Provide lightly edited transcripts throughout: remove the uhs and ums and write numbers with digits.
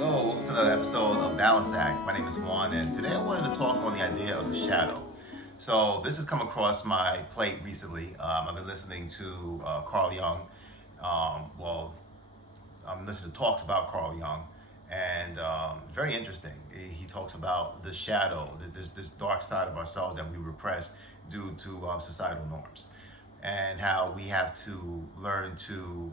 Hello, welcome to another episode of Balance Act. My name is Juan, and today I wanted to talk on the idea of the shadow. So this has come across my plate recently. I've been listening to Carl Jung. Well, I'm listening to talks about Carl Jung, and very interesting. He talks about the shadow, this dark side of ourselves that we repress due to societal norms, and how we have to learn to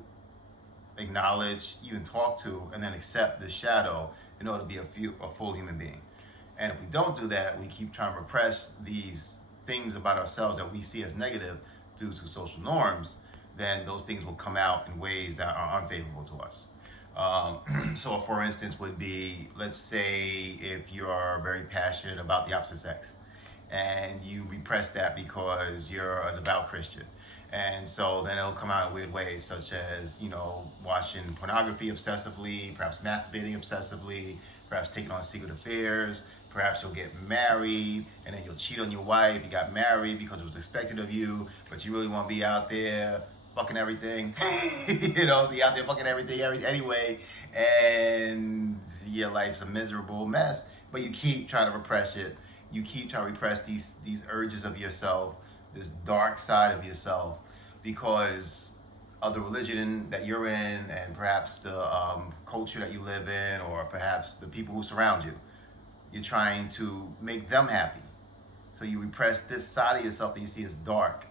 acknowledge, even talk to, and then accept the shadow in order to be a full human being. And if we don't do that, we keep trying to repress these things about ourselves that we see as negative due to social norms, then those things will come out in ways that are unfavorable to us. So for instance would be, let's say if you are very passionate about the opposite sex and you repress that because you're a devout Christian. And so then it'll come out in weird ways, such as, watching pornography obsessively, perhaps masturbating obsessively, perhaps taking on secret affairs, perhaps you'll get married and then you'll cheat on your wife. You got married because it was expected of you, but you really want to be out there fucking everything, so you're out there fucking everything anyway, and your life's a miserable mess, but you keep trying to repress it. You keep trying to repress these urges of yourself, this dark side of yourself, because of the religion that you're in, and perhaps the culture that you live in, or perhaps the people who surround you. You're trying to make them happy. So you repress this side of yourself that you see as dark,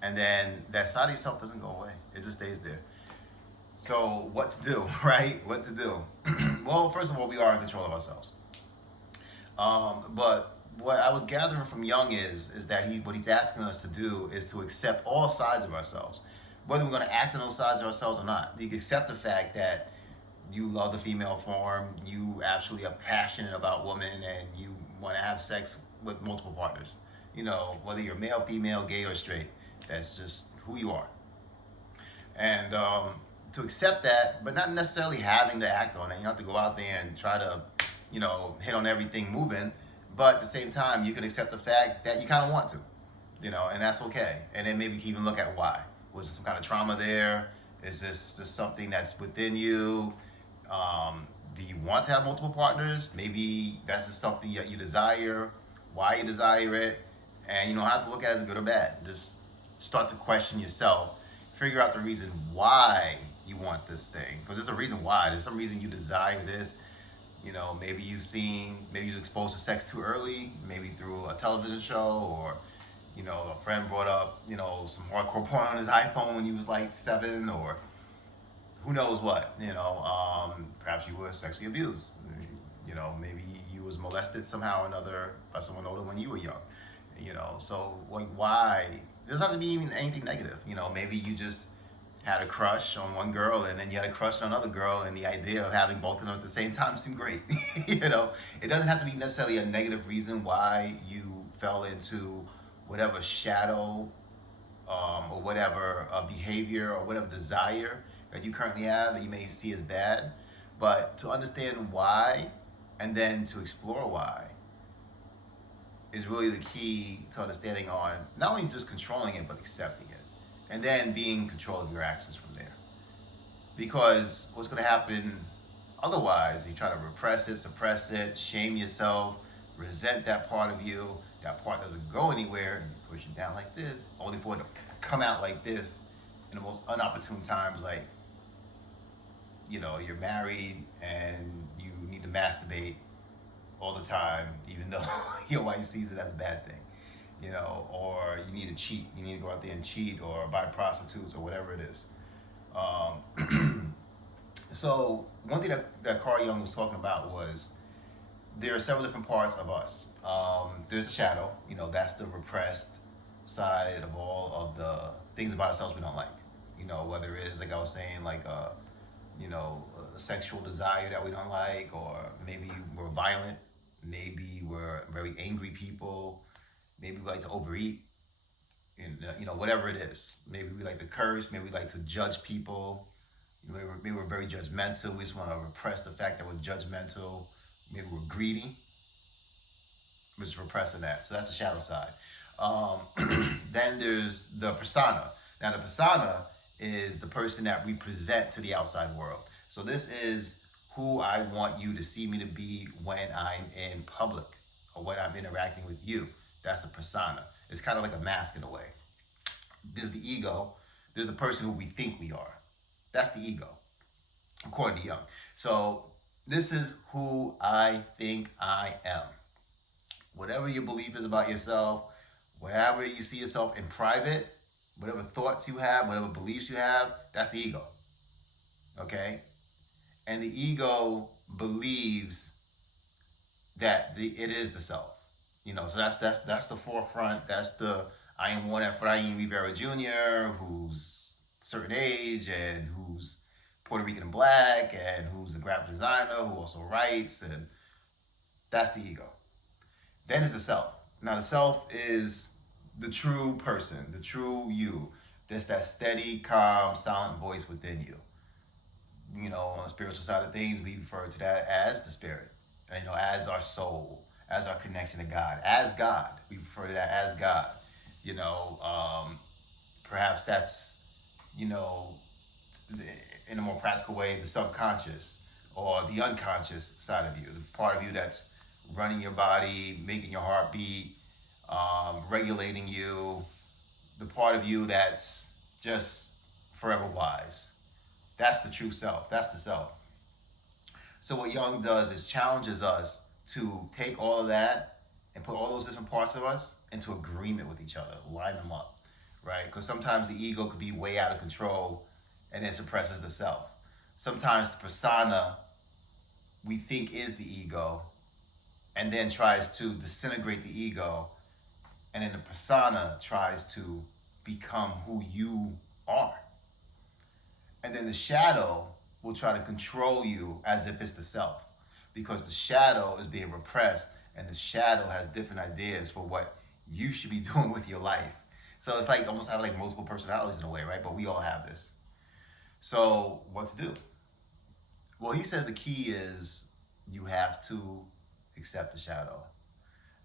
and then that side of yourself doesn't go away. It just stays there. So what to do, right? What to do? Well, first of all, we are in control of ourselves. But what I was gathering from Jung is that what he's asking us to do is to accept all sides of ourselves, whether we're going to act on those sides of ourselves or not. You can accept the fact that you love the female form, you actually are passionate about women, and you want to have sex with multiple partners. Whether you're male, female, gay, or straight, that's just who you are. And to accept that, but not necessarily having to act on it. You don't have to go out there and try to, hit on everything moving. But at the same time, you can accept the fact that you kind of want to, and that's okay. And then maybe you can even look at why. Was there some kind of trauma there? Is this just something that's within you? Do you want to have multiple partners? Maybe that's just something that you desire, why you desire it. And you don't have to look at it as good or bad. Just start to question yourself. Figure out the reason why you want this thing. Because there's a reason why. There's some reason you desire this. Maybe you was exposed to sex too early, maybe through a television show, or, a friend brought up, some hardcore porn on his iPhone when he was like 7, or who knows what, perhaps you were sexually abused, maybe you was molested somehow or another by someone older when you were young, so like why? It doesn't have to be even anything negative, maybe you just had a crush on one girl and then you had a crush on another girl, and the idea of having both of them at the same time seemed great. It doesn't have to be necessarily a negative reason why you fell into whatever shadow or whatever behavior or whatever desire that you currently have that you may see as bad, but to understand why and then to explore why is really the key to understanding on not only just controlling it but accepting it, and then being in control of your actions from there. Because what's going to happen otherwise, you try to repress it, suppress it, shame yourself, resent that part of you, that part doesn't go anywhere, and you push it down like this, only for it to come out like this in the most unopportune times, like, you're married and you need to masturbate all the time, even though your wife sees it as a bad thing. Or you need to cheat. You need to go out there and cheat or buy prostitutes or whatever it is. So one thing that Carl Jung was talking about was there are several different parts of us. There's the shadow, that's the repressed side of all of the things about ourselves we don't like. Whether it is, like I was saying, like a sexual desire that we don't like, or maybe we're violent, maybe we're very angry people, maybe we like to overeat, and whatever it is. Maybe we like to curse, maybe we like to judge people, maybe we're very judgmental. We just want to repress the fact that we're judgmental. Maybe we're greedy. We're just repressing that. So that's the shadow side. Then there's the persona. Now the persona is the person that we present to the outside world. So this is who I want you to see me to be when I'm in public or when I'm interacting with you. That's the persona. It's kind of like a mask in a way. There's the ego. There's the person who we think we are. That's the ego, according to Jung. So this is who I think I am. Whatever your belief is about yourself, wherever you see yourself in private, whatever thoughts you have, whatever beliefs you have, that's the ego. Okay? And the ego believes that it is the self. So that's the forefront. That's the I am one Efraim Rivera Jr., who's a certain age and who's Puerto Rican and black and who's a graphic designer who also writes, and that's the ego. Then is the self. Now the self is the true person, the true you. There's that steady, calm, silent voice within you. On the spiritual side of things, we refer to that as the spirit. As our soul, as our connection to God, as God. We refer to that as God. Perhaps that's, in a more practical way, the subconscious or the unconscious side of you, the part of you that's running your body, making your heart beat, regulating you, the part of you that's just forever wise. That's the true self. That's the self. So what Jung does is challenges us to take all of that and put all those different parts of us into agreement with each other, line them up, right? Because sometimes the ego could be way out of control and then suppresses the self. Sometimes the persona we think is the ego and then tries to disintegrate the ego, and then the persona tries to become who you are. And then the shadow will try to control you as if it's the self, because the shadow is being repressed and the shadow has different ideas for what you should be doing with your life. So it's like almost have like multiple personalities in a way, right? But we all have this. So what to do? Well, he says the key is you have to accept the shadow.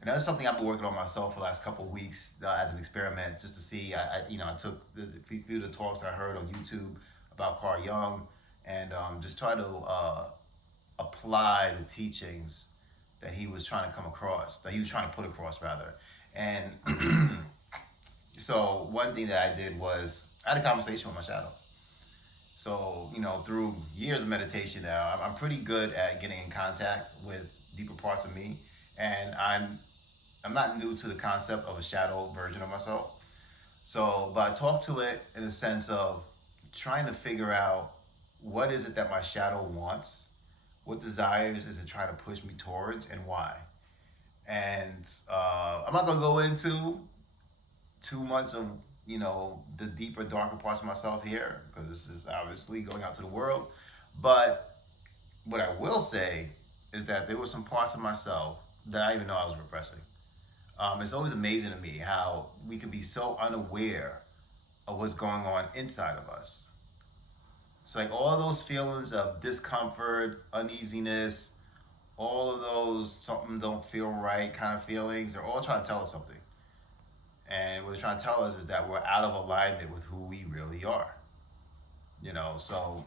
And that's something I've been working on myself for the last couple of weeks as an experiment, just to see. I took the few of the talks I heard on YouTube about Carl Jung, and just try to apply the teachings that he was trying to put across rather. And so one thing that I did was I had a conversation with my shadow. So, through years of meditation now, I'm pretty good at getting in contact with deeper parts of me, and I'm not new to the concept of a shadow version of myself. So, but I talk to it in a sense of trying to figure out what is it that my shadow wants, what desires is it trying to push me towards, and why. And I'm not gonna go into too much of the deeper, darker parts of myself here, because this is obviously going out to the world. But what I will say is that there were some parts of myself that I didn't even know I was repressing. It's always amazing to me how we can be so unaware of what's going on inside of us. It's like all those feelings of discomfort, uneasiness, all of those something don't feel right kind of feelings, they're all trying to tell us something. And what they're trying to tell us is that we're out of alignment with who we really are. So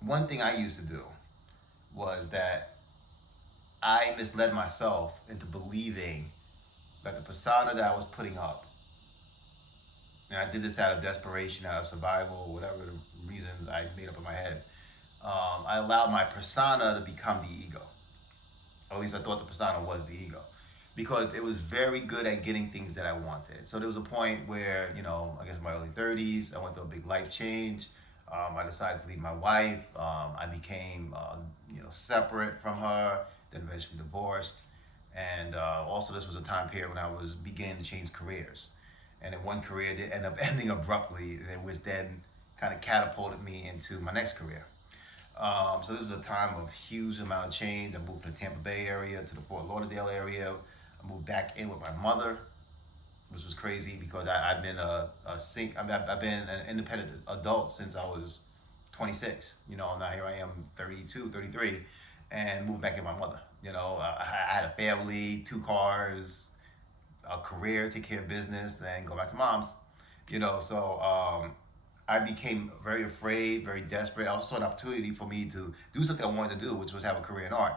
one thing I used to do was that I misled myself into believing that the persona that I was putting up, and I did this out of desperation, out of survival, whatever the reasons I made up in my head, I allowed my persona to become the ego. Or at least I thought the persona was the ego, because it was very good at getting things that I wanted. So there was a point where, I guess in my early 30s, I went through a big life change. I decided to leave my wife. I became, separate from her, then eventually divorced. And also this was a time period when I was beginning to change careers. And then one career did end up ending abruptly, which then kind of catapulted me into my next career. So this was a time of huge amount of change. I moved from the Tampa Bay area to the Fort Lauderdale area. I moved back in with my mother, which was crazy because I've been I've been an independent adult since I was 26. Now here I am 32, 33, and moved back in with my mother. I had a family, 2 cars, a career, take care of business, and go back to mom's. So I became very afraid, very desperate. I also saw an opportunity for me to do something I wanted to do, which was have a career in art.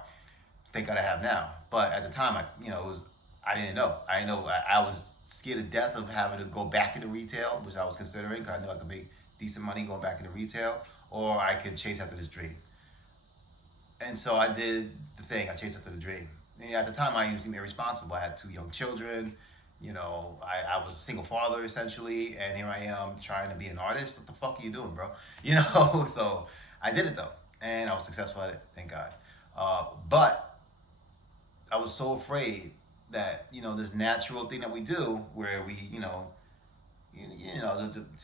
Thank God I have now. But at the time, it was, I didn't know. I didn't know. I was scared to death of having to go back into retail, which I was considering because I knew I could make decent money going back into retail, or I could chase after this dream. And so I did the thing. I chased after the dream. And at the time, I even seemed irresponsible. I had two young children. I was a single father essentially, and here I am trying to be an artist. What the fuck are you doing, bro? So I did it though, and I was successful at it. Thank God. But I was so afraid that this natural thing that we do, where we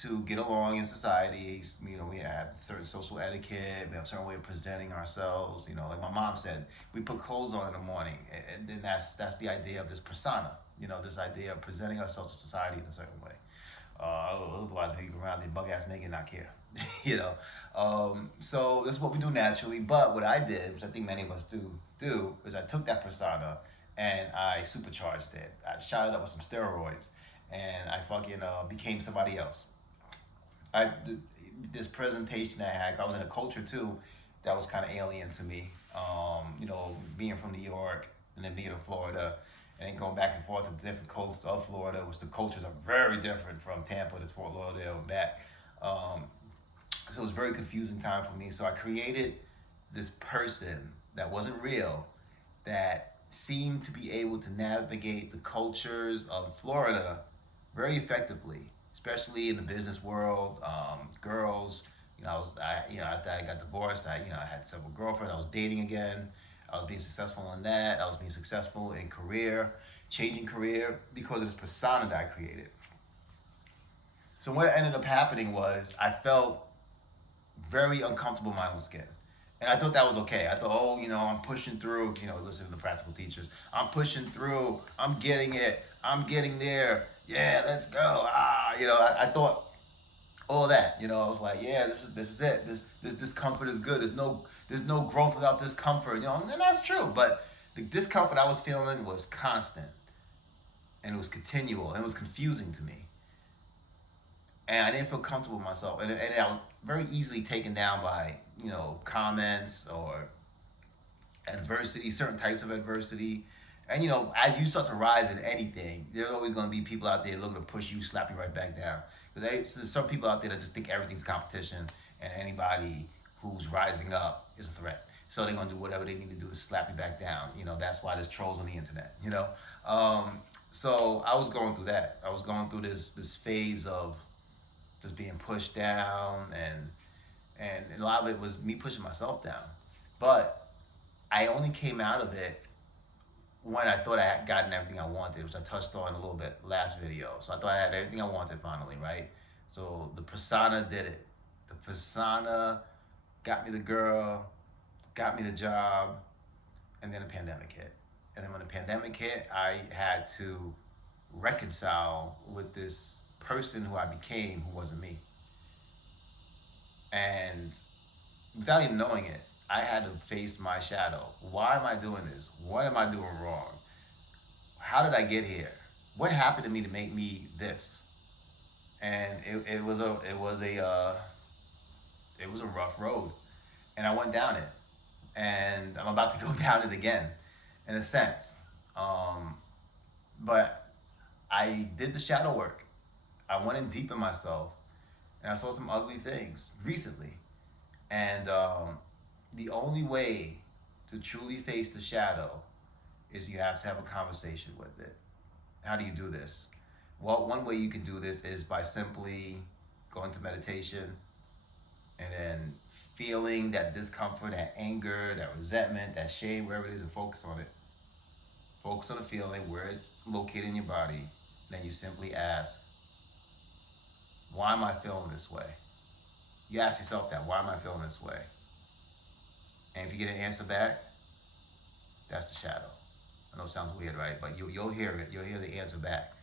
to get along in society, we have certain social etiquette, we have a certain way of presenting ourselves. Like my mom said, we put clothes on in the morning, and then that's the idea of this persona. This idea of presenting ourselves to society in a certain way. Otherwise, we go around there bug ass naked and not care. So this is what we do naturally. But what I did, which I think many of us do, is I took that persona and I supercharged it. I shot it up with some steroids, and I fucking became somebody else. I this presentation I had, I was in a culture too that was kind of alien to me. Being from New York and then being in Florida, and then going back and forth to different coasts of Florida, which the cultures are very different from Tampa to Fort Lauderdale and back. So it was a very confusing time for me. So I created this person that wasn't real, that seemed to be able to navigate the cultures of Florida very effectively, especially in the business world. Girls, after I got divorced, I had several girlfriends. I was dating again. I was being successful in that. I was being successful in career, changing career because of this persona that I created. So what ended up happening was I felt very uncomfortable in my own skin. And I thought that was okay. I thought, I'm pushing through, listen to the practical teachers. I'm pushing through. I'm getting it. I'm getting there. Yeah, let's go. I thought all that. I was like, yeah, this is it. This discomfort is good. There's no growth without discomfort. And that's true. But the discomfort I was feeling was constant, and it was continual, and it was confusing to me. And I didn't feel comfortable with myself, and I was very easily taken down by comments or adversity, certain types of adversity. And as you start to rise in anything, there's always going to be people out there looking to push you, slap you right back down. Because there's some people out there that just think everything's competition, and anybody who's rising up is a threat. So they're going to do whatever they need to do to slap you back down. That's why there's trolls on the internet. So I was going through that. I was going through this phase of just being pushed down, and a lot of it was me pushing myself down. But I only came out of it when I thought I had gotten everything I wanted, which I touched on a little bit last video. So I thought I had everything I wanted finally, right? So the persona did it. The persona got me the girl, got me the job, and then the pandemic hit. And then when the pandemic hit, I had to reconcile with this person who I became who wasn't me. And without even knowing it, I had to face my shadow. Why am I doing this? What am I doing wrong? How did I get here? What happened to me to make me this? And it was a rough road, and I went down it, and I'm about to go down it again, in a sense. But I did the shadow work. I went in deep in myself, and I saw some ugly things recently, and the only way to truly face the shadow is you have to have a conversation with it. How do you do this? Well, one way you can do this is by simply going to meditation and then feeling that discomfort, that anger, that resentment, that shame, wherever it is, and focus on it. Focus on the feeling, where it's located in your body. Then you simply ask, why am I feeling this way? You ask yourself that, why am I feeling this way? And if you get an answer back, that's the shadow. I know it sounds weird, right? But you'll hear it. You'll hear the answer back.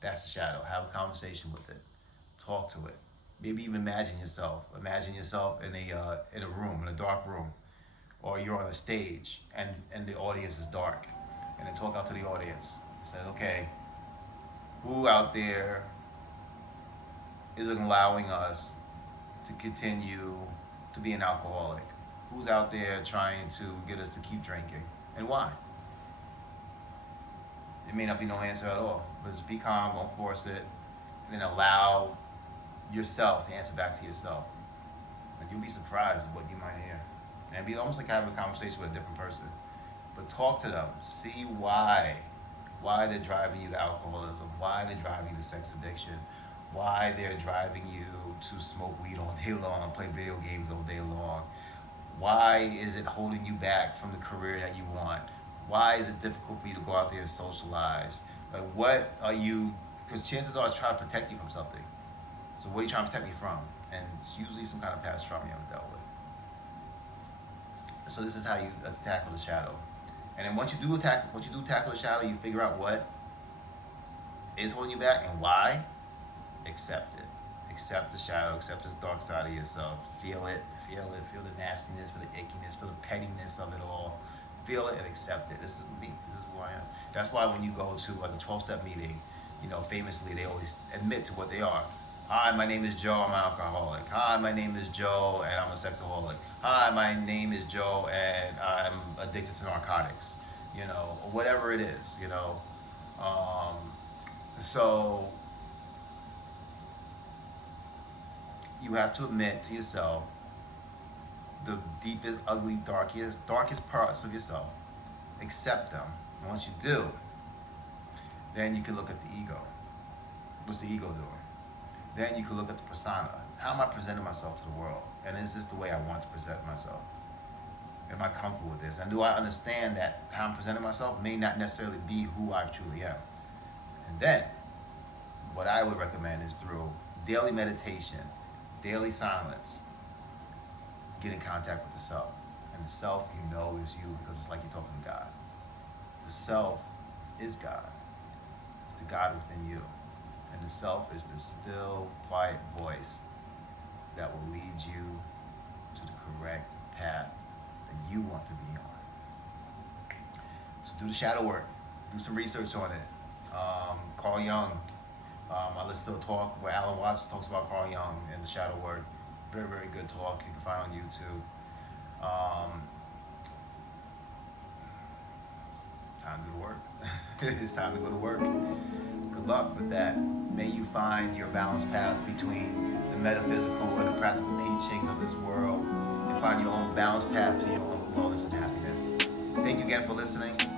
That's the shadow. Have a conversation with it. Talk to it. Maybe even imagine yourself. Imagine yourself in a room, in a dark room, or you're on a stage and the audience is dark. And then talk out to the audience. Say, okay, who out there is allowing us to continue to be an alcoholic? Who's out there trying to get us to keep drinking? And why? It may not be no answer at all, but just be calm, don't force it, and then allow yourself to answer back to yourself. And you'll be surprised at what you might hear. And be almost like having a conversation with a different person. But talk to them. See why they're driving you to alcoholism, why they're driving you to sex addiction, why they're driving you to smoke weed all day long, play video games all day long. Why is it holding you back from the career that you want? Why is it difficult for you to go out there and socialize? Like, what are you, because chances are it's trying to protect you from something. So what are you trying to protect me from? And it's usually some kind of past trauma you haven't dealt with. So this is how you tackle the shadow. And then once you do tackle the shadow, you figure out what is holding you back and why. Accept it. Accept the shadow. Accept this dark side of yourself. Feel it. Feel the nastiness, feel the ickiness, feel the pettiness of it all. Feel it and accept it. This is me. This is who I am. That's why when you go to like a 12-step meeting, famously they always admit to what they are. Hi, my name is Joe, I'm an alcoholic. Hi, my name is Joe, and I'm a sexaholic. Hi, my name is Joe, and I'm addicted to narcotics. Or whatever it is, So you have to admit to yourself the deepest, ugly, darkest parts of yourself. Accept them. And once you do, then you can look at the ego. What's the ego doing? Then you can look at the persona. How am I presenting myself to the world? And is this the way I want to present myself? Am I comfortable with this? And do I understand that how I'm presenting myself may not necessarily be who I truly am? And then, what I would recommend is through daily meditation, daily silence, get in contact with the self. And the self is you, because it's like you're talking to God. The self is God. It's the God within you. And the self is the still, quiet voice that will lead you to the correct path that you want to be on. So do the shadow work. Do some research on it. Carl Jung. I listen to a talk where Alan Watts talks about Carl Jung and the shadow work. Very, very good talk. You can find on YouTube. Time to do the work. It's time to go to work. Good luck with that. May you find your balanced path between the metaphysical and the practical teachings of this world, and find your own balanced path to your own wellness and happiness. Thank you again for listening.